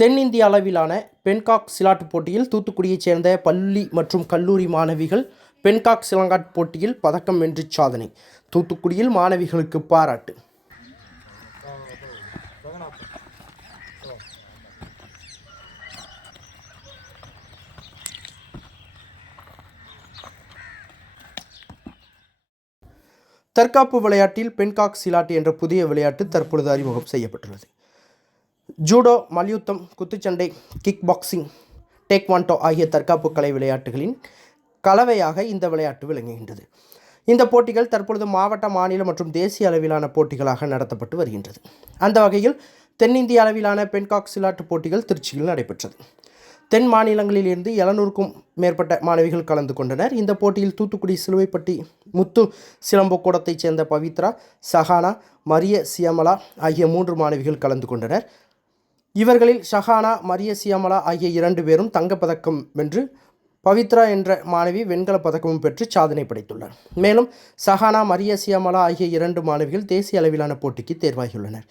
தென்னிந்திய அளவிலான பென்காக் சிலாட் போட்டியில் தூத்துக்குடியைச் சேர்ந்த பள்ளி மற்றும் கல்லூரி மாணவிகள் பென்காக் சிலங்காட் போட்டியில் பதக்கம் வென்று சாதனை. தூத்துக்குடியில் மாணவிகளுக்கு பாராட்டு. தற்காப்பு விளையாட்டில் பென்காக் சிலாட் என்ற புதிய விளையாட்டு தற்பொழுது அறிமுகம் செய்யப்பட்டுள்ளது. ஜூடோ, மல்யுத்தம், குத்துச்சண்டை, கிக் பாக்ஸிங், டேக்வாண்டோ ஆகிய தற்காப்பு கலை விளையாட்டுகளின் கலவையாக இந்த விளையாட்டு விளங்குகின்றது. இந்த போட்டிகள் தற்பொழுது மாவட்ட, மாநில மற்றும் தேசிய அளவிலான போட்டிகளாக நடத்தப்பட்டு வருகின்றது. அந்த வகையில் தென்னிந்திய அளவிலான பென்காக் சிலாட் போட்டிகள் திருச்சியில் நடைபெற்றது. தென் மாநிலங்களிலிருந்து 700க்கும் மேற்பட்ட மாணவிகள் கலந்து கொண்டனர். இந்த போட்டியில் தூத்துக்குடி சிலுவைப்பட்டி முத்து சிலம்பக்கூடத்தைச் சேர்ந்த பவித்ரா, சஹானா, மரிய சியாமலா ஆகிய 3 மாணவிகள் கலந்து கொண்டனர். இவர்களில் ஷஹானா, மரிய சியாமலா ஆகிய 2 பேரும் தங்கப்பதக்கம் வென்று பவித்ரா என்ற மாணவி வெண்கலப் பதக்கமும் பெற்று சாதனை படைத்துள்ளார். மேலும் சஹானா, மரிய சியாமலா ஆகிய 2 மாணவிகள் தேசிய அளவிலான போட்டிக்கு தேர்வாகியுள்ளனர்.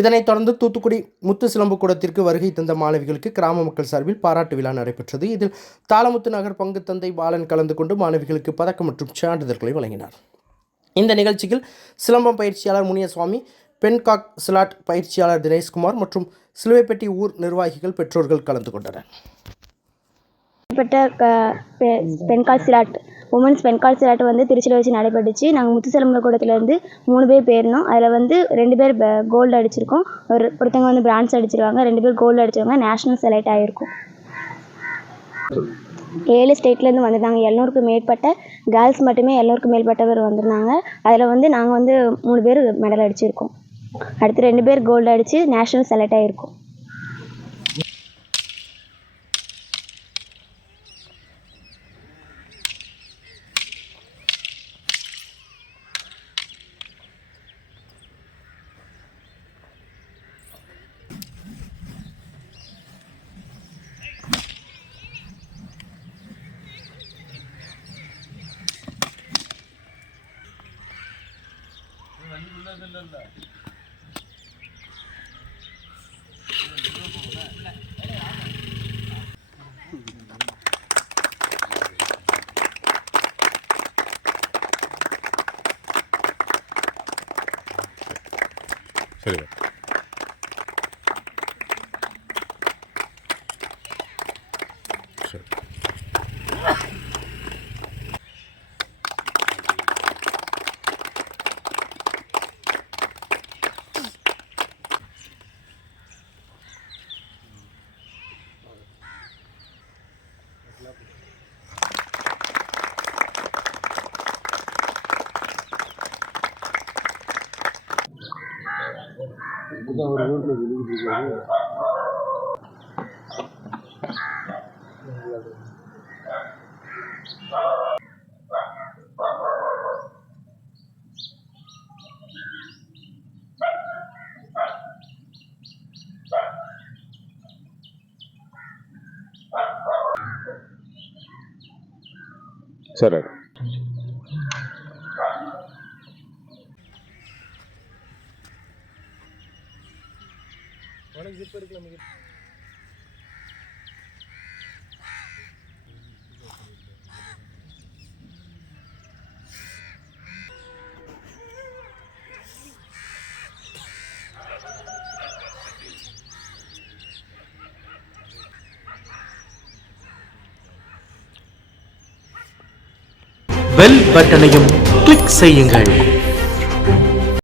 இதனைத் தொடர்ந்து தூத்துக்குடி முத்து சிலம்பக்கூடத்திற்கு வருகை தந்த மாணவிகளுக்கு கிராம மக்கள் சார்பில் பாராட்டு விழா நடைபெற்றது. இதில் தாளமுத்து நகர் பங்கு தந்தை பாலன் கலந்து கொண்டு மாணவிகளுக்கு பதக்கம் மற்றும் சான்றிதழ்களை வழங்கினார். இந்த நிகழ்ச்சியில் சிலம்பம் பயிற்சியாளர் முனியசுவாமி, பென்காக் சிலாட் பயிற்சியாளர் தினேஷ்குமார் மற்றும் சிலுவைப்பட்டி ஊர் நிர்வாகிகள், பெற்றோர்கள் கலந்து கொண்டனர். பென்காக் சிலாட் உமன்ஸ் பென்காக் சிலாட் திருச்சியில் வச்சு நடைபெற்றுச்சு. நாங்கள் முத்துசிலம்பக்கூடத்துலேருந்து 3 பேர் போயிருந்தோம். அதில் 2 பேர் கோல்டு அடிச்சிருக்கோம். ஒருத்தவங்க பிரான்ஸ் அடிச்சிருக்காங்க. 2 பேர் கோல்டு அடிச்சிருக்காங்க. நேஷனல் செலக்ட் ஆகிருக்கும். 7 ஸ்டேட்லேருந்து வந்திருந்தாங்க. 700க்கும் மேற்பட்ட கேர்ள்ஸ் மட்டுமே 700க்கும் மேற்பட்டவர் வந்திருந்தாங்க. அதில் நாங்கள் 3 பேர் மெடல் அடிச்சிருக்கோம். அடுத்து 2 பேர் கோல்டு அடித்து நேஷனல் செலக்ட் ஆகிருக்கும். சரி. சரி. பெல் பட்டனையும் கிளிக் செய்யுங்கள்.